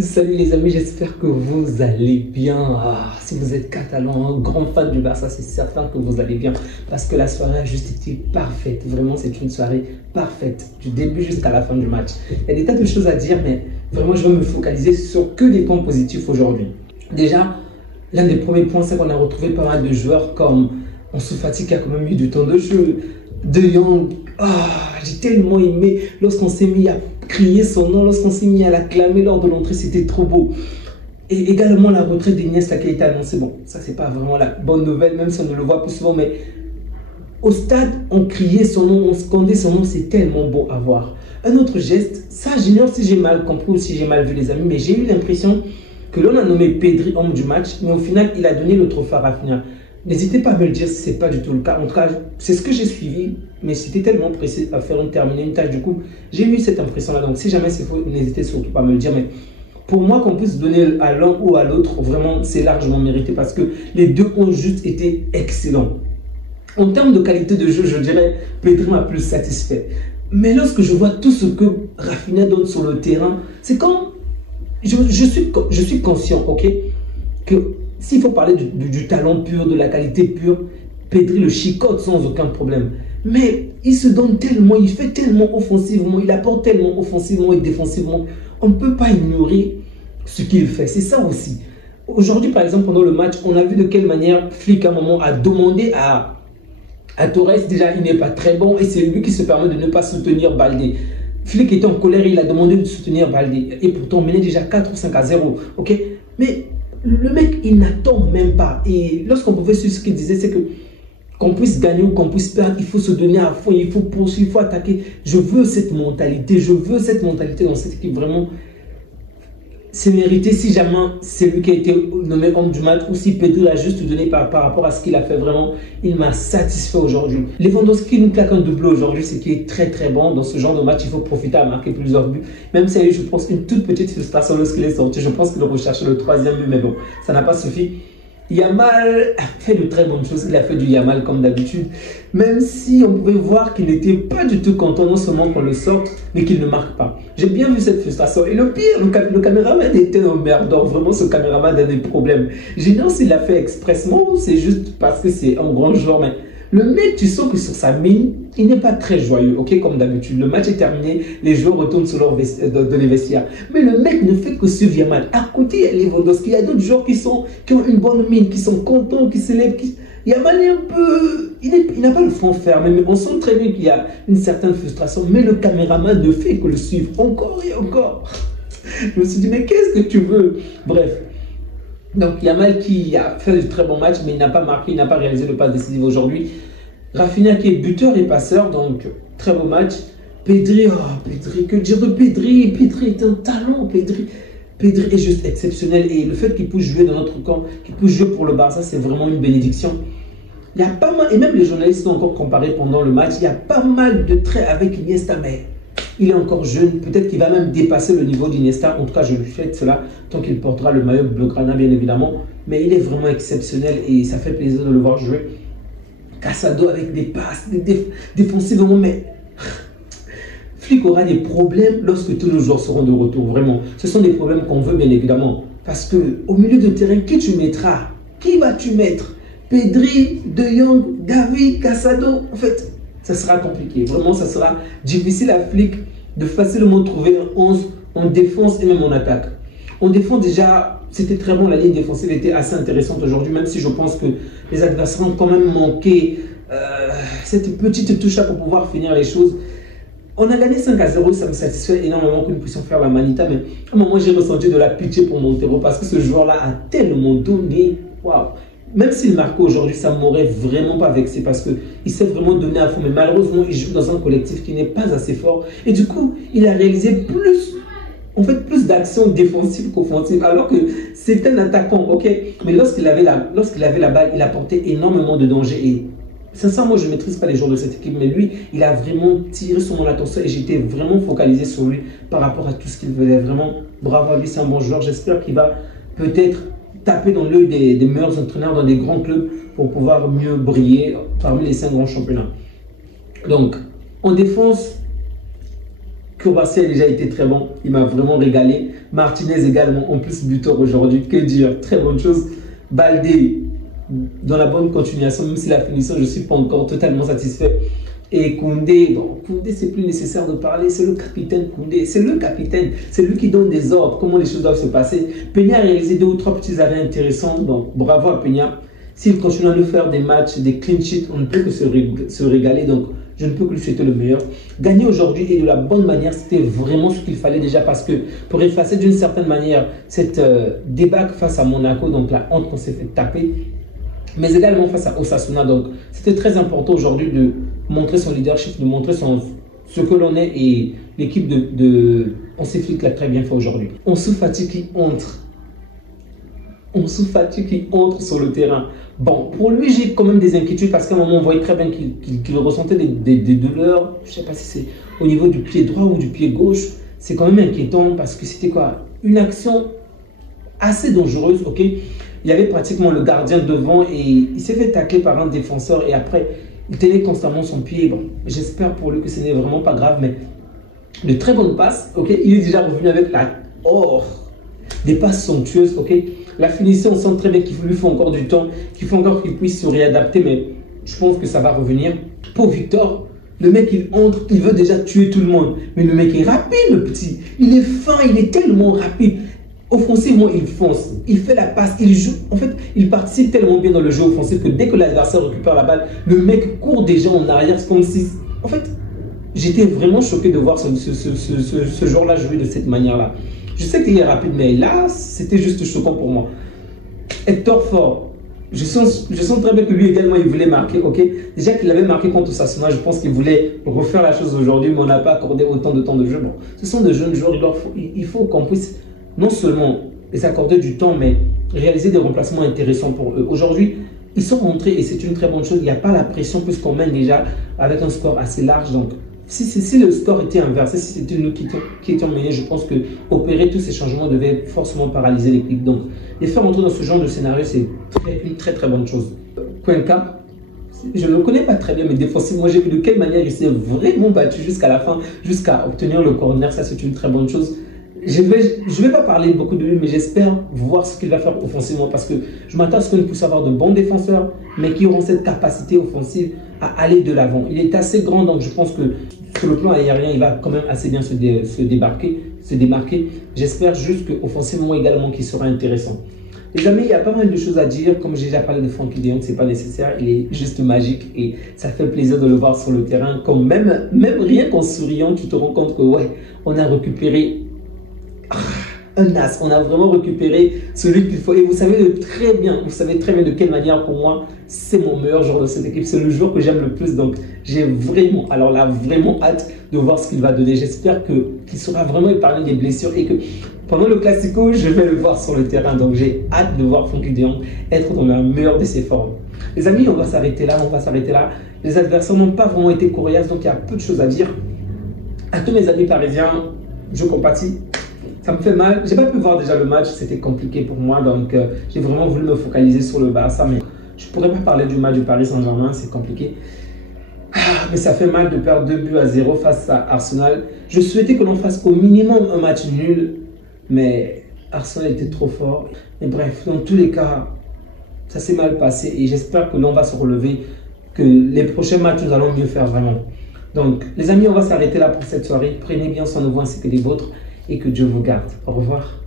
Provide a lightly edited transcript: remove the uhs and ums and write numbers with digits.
Salut les amis, j'espère que vous allez bien. Si vous êtes catalan, un grand fan du Barça, c'est certain que vous allez bien. Parce que la soirée a juste été parfaite. Vraiment, c'est une soirée parfaite. Du début jusqu'à la fin du match. Il y a des tas de choses à dire, mais vraiment, je vais me focaliser sur que des points positifs aujourd'hui. Déjà, l'un des premiers points, c'est qu'on a retrouvé pas mal de joueurs comme Ansu Fati qui a quand même eu du temps de jeu. De Jong, j'ai tellement aimé lorsqu'on s'est mis à crier son nom, lorsqu'on s'est mis à l'acclamer lors de l'entrée, c'était trop beau. Et également la retraite d'Iniesta qui a été annoncée. Bon, ça c'est pas vraiment la bonne nouvelle, même si on ne le voit plus souvent, mais au stade, on criait son nom, on scandait son nom, c'est tellement beau à voir. Un autre geste, ça j'ignore si j'ai mal compris ou si j'ai mal vu les amis, mais j'ai eu l'impression que l'on a nommé Pedri homme du match, mais au final il a donné le trophée à Rafinha. N'hésitez pas à me le dire si ce n'est pas du tout le cas. En tout cas, c'est ce que j'ai suivi, mais c'était tellement pressé à faire terminer une tâche. Du coup, j'ai eu cette impression-là. Donc, si jamais c'est faux, n'hésitez surtout pas à me le dire. Mais pour moi, qu'on puisse donner à l'un ou à l'autre, vraiment, c'est largement mérité parce que les deux ont juste été excellents. En termes de qualité de jeu, je dirais, Pedri m'a plus satisfait. Mais lorsque je vois tout ce que Rafinha donne sur le terrain, c'est quand je suis conscient, ok, que s'il faut parler du talent pur, de la qualité pure, Pedri le chicote sans aucun problème. Mais il se donne tellement, il fait tellement offensivement, il apporte tellement offensivement et défensivement. On ne peut pas ignorer ce qu'il fait. C'est ça aussi. Aujourd'hui, par exemple, pendant le match, on a vu de quelle manière Flick, à un moment, a demandé à Torres, déjà, il n'est pas très bon et c'est lui qui se permet de ne pas soutenir Baldé. Flick était en colère, il a demandé de soutenir Baldé. Et pourtant, on menait déjà 4 ou 5 à 0. Ok? Mais le mec, il n'attend même pas. Et lorsqu'on pouvait suivre ce qu'il disait, c'est que qu'on puisse gagner ou qu'on puisse perdre, il faut se donner à fond, il faut poursuivre, il faut attaquer. Je veux cette mentalité dans cette équipe. Vraiment, c'est mérité si jamais c'est lui qui a été nommé homme du match ou si Pedri l'a juste donné par rapport à ce qu'il a fait. Vraiment, il m'a satisfait aujourd'hui. Lewandowski nous claque un doublé aujourd'hui, ce qui est très très bon. Dans ce genre de match, il faut profiter à marquer plusieurs buts. Même si je pense une toute petite frustration lorsqu'il est sorti. Je pense qu'il recherchait le 3e but, mais bon, ça n'a pas suffi. Yamal a fait de très bonnes choses, il a fait du Yamal comme d'habitude, même si on pouvait voir qu'il n'était pas du tout content, non seulement qu'on le sorte, mais qu'il ne marque pas. J'ai bien vu cette frustration. Et le pire, le caméraman était un merdeur, vraiment ce caméraman a des problèmes. J'ignore s'il l'a fait expressement ou c'est juste parce que c'est un grand joueur, mais le mec, tu sens que sur sa mine, il n'est pas très joyeux, ok, comme d'habitude. Le match est terminé, les joueurs retournent sur leur les vestiaires. Mais le mec ne fait que suivre Yamal. À côté, il y a Lewandowski, il y a d'autres joueurs qui ont une bonne mine, qui sont contents, qui s'élèvent. Yamal est un peu... Il n'a pas le front fermé, mais on sent très bien qu'il y a une certaine frustration. Mais le caméraman ne fait que le suivre encore et encore. Je me suis dit, mais qu'est-ce que tu veux? Bref. Donc Yamal qui a fait de très bons matchs, mais il n'a pas marqué, il n'a pas réalisé le pass décisif aujourd'hui. Rafinha qui est buteur et passeur, donc très beau match. Pedri, Pedri, que dire de Pedri? Pedri est un talent, Pedri est juste exceptionnel. Et le fait qu'il puisse jouer dans notre camp, qu'il puisse jouer pour le Barça, c'est vraiment une bénédiction. Il y a pas mal, et même les journalistes ont encore comparé pendant le match, il y a pas mal de traits avec Iniesta, mais il est encore jeune, peut-être qu'il va même dépasser le niveau d'Iniesta. En tout cas, je lui souhaite cela tant qu'il portera le maillot blaugrana, bien évidemment. Mais il est vraiment exceptionnel et ça fait plaisir de le voir jouer. Casado avec des passes, défensivement, mais Flick aura des problèmes lorsque tous nos joueurs seront de retour. Vraiment, ce sont des problèmes qu'on veut, bien évidemment. Parce qu'au milieu de terrain, qui tu mettras? Qui vas-tu mettre? Pedri, De Jong, Gavi, Casado? En fait, ça sera compliqué. Vraiment, ça sera difficile à Flick de facilement trouver un 11 en défense et même en attaque. En défense, déjà, c'était très bon. La ligne défensive était assez intéressante aujourd'hui, même si je pense que les adversaires ont quand même manqué cette petite touche-là pour pouvoir finir les choses. On a gagné 5 à 0, ça me satisfait énormément que nous puissions faire la manita, mais à un moment, j'ai ressenti de la pitié pour Montero parce que ce joueur-là a tellement donné. Waouh! Même s'il marquait aujourd'hui, ça ne m'aurait vraiment pas vexé parce qu'il s'est vraiment donné à fond. Mais malheureusement, il joue dans un collectif qui n'est pas assez fort. Et du coup, il a réalisé plus d'actions défensives qu'offensives. Alors que c'est un attaquant, ok? Mais lorsqu'il avait la balle, il apportait énormément de danger. Et sincèrement, je ne maîtrise pas les joueurs de cette équipe. Mais lui, il a vraiment tiré sur mon attention et j'étais vraiment focalisé sur lui par rapport à tout ce qu'il faisait. Vraiment, bravo à lui, c'est un bon joueur. J'espère qu'il va peut-être taper dans l'œil des meilleurs entraîneurs dans des grands clubs pour pouvoir mieux briller parmi les 5 grands championnats. Donc, en défense, Kourbassi a déjà été très bon. Il m'a vraiment régalé. Martinez également, en plus buteur aujourd'hui. Que dire, très bonne chose. Baldé, dans la bonne continuation, même si la finition, je ne suis pas encore totalement satisfait. Et Koundé, bon, Koundé, c'est plus nécessaire de parler, c'est le capitaine Koundé, c'est le capitaine, c'est lui qui donne des ordres, comment les choses doivent se passer. Peña a réalisé 2 ou 3 petits arrêts intéressants, donc bravo à Peña. S'il continue à nous faire des matchs, des clean sheets, on ne peut que se régaler, donc je ne peux que lui souhaiter le meilleur. Gagner aujourd'hui et de la bonne manière, c'était vraiment ce qu'il fallait déjà parce que pour effacer d'une certaine manière cette débâcle face à Monaco, donc la honte qu'on s'est fait taper, mais également face à Osasuna. Donc, c'était très important aujourd'hui de montrer son leadership, de montrer ce que l'on est et l'équipe on s'est fait l'a très bien fait aujourd'hui. Ansu Fati qui entre. Ansu Fati qui entre sur le terrain. Bon, pour lui, j'ai quand même des inquiétudes parce qu'à un moment, on voyait très bien qu'il ressentait des douleurs. Je ne sais pas si c'est au niveau du pied droit ou du pied gauche. C'est quand même inquiétant parce que c'était quoi? Une action assez dangereuse, ok? Il y avait pratiquement le gardien devant et il s'est fait tacler par un défenseur et après, il tenait constamment son pied. Bon, j'espère pour lui que ce n'est vraiment pas grave, mais de très bonnes passes, ok? Il est déjà revenu avec des passes somptueuses, ok? La finition, on sent très bien qu'il lui faut encore du temps, qu'il faut encore qu'il puisse se réadapter, mais je pense que ça va revenir. Pour Victor, le mec, il entre, il veut déjà tuer tout le monde. Mais le mec est rapide, le petit. Il est fin, il est tellement rapide. Offensivement, il fonce, il fait la passe, il joue. En fait, il participe tellement bien dans le jeu offensif que dès que l'adversaire récupère la balle, le mec court déjà en arrière. C'est comme si... En fait, j'étais vraiment choqué de voir ce joueur-là jouer de cette manière-là. Je sais qu'il est rapide, mais là, c'était juste choquant pour moi. Hector Ford, je sens très bien que lui également, il voulait marquer, ok? Déjà qu'il avait marqué contre Osasuna, je pense qu'il voulait refaire la chose aujourd'hui, mais on n'a pas accordé autant de temps de jeu. Bon, ce sont de jeunes joueurs, il faut qu'on puisse non seulement les accorder du temps, mais réaliser des remplacements intéressants pour eux. Aujourd'hui, ils sont rentrés et c'est une très bonne chose. Il n'y a pas la pression puisqu'on mène déjà avec un score assez large. Donc, si le score était inversé, si c'était nous qui étions menés, je pense que opérer tous ces changements devait forcément paralyser l'équipe. Donc, les faire entrer dans ce genre de scénario, c'est une très très bonne chose. Cuenca, je ne le connais pas très bien, mais défensivement, j'ai vu de quelle manière il s'est vraiment battu jusqu'à la fin, jusqu'à obtenir le corner. Ça, c'est une très bonne chose. Je vais pas parler beaucoup de lui, mais j'espère voir ce qu'il va faire offensivement parce que je m'attends à ce qu'on puisse avoir de bons défenseurs, mais qui auront cette capacité offensive à aller de l'avant. Il est assez grand, donc je pense que sur le plan aérien, il va quand même assez bien se démarquer. J'espère juste qu'offensivement également, qu'il sera intéressant. Les amis, il y a pas mal de choses à dire. Comme j'ai déjà parlé de Frenkie de Jong, c'est pas nécessaire. Il est juste magique et ça fait plaisir de le voir sur le terrain. Comme même rien qu'en souriant, tu te rends compte que ouais, on a récupéré un as. On a vraiment récupéré celui qu'il faut. Et vous savez très bien de quelle manière pour moi, c'est mon meilleur joueur de cette équipe. C'est le joueur que j'aime le plus. Donc, j'ai vraiment, alors là, vraiment hâte de voir ce qu'il va donner. J'espère qu'il sera vraiment épargné des blessures et que pendant le Classico, je vais le voir sur le terrain. Donc, j'ai hâte de voir Frenkie de Jong être dans la meilleure de ses formes. Les amis, on va s'arrêter là. Les adversaires n'ont pas vraiment été coriaces. Donc, il y a peu de choses à dire. À tous mes amis parisiens, je compatis. Ça me fait mal. J'ai pas pu voir déjà le match, c'était compliqué pour moi. Donc, j'ai vraiment voulu me focaliser sur le Barça. Mais je pourrais pas parler du match du Paris Saint-Germain, c'est compliqué. Mais ça fait mal de perdre 2-0 face à Arsenal. Je souhaitais que l'on fasse au minimum un match nul. Mais Arsenal était trop fort. Mais bref, dans tous les cas, ça s'est mal passé. Et j'espère que l'on va se relever. Que les prochains matchs, nous allons mieux faire vraiment. Donc, les amis, on va s'arrêter là pour cette soirée. Prenez bien soin de vous ainsi que des vôtres. Et que Dieu vous garde. Au revoir.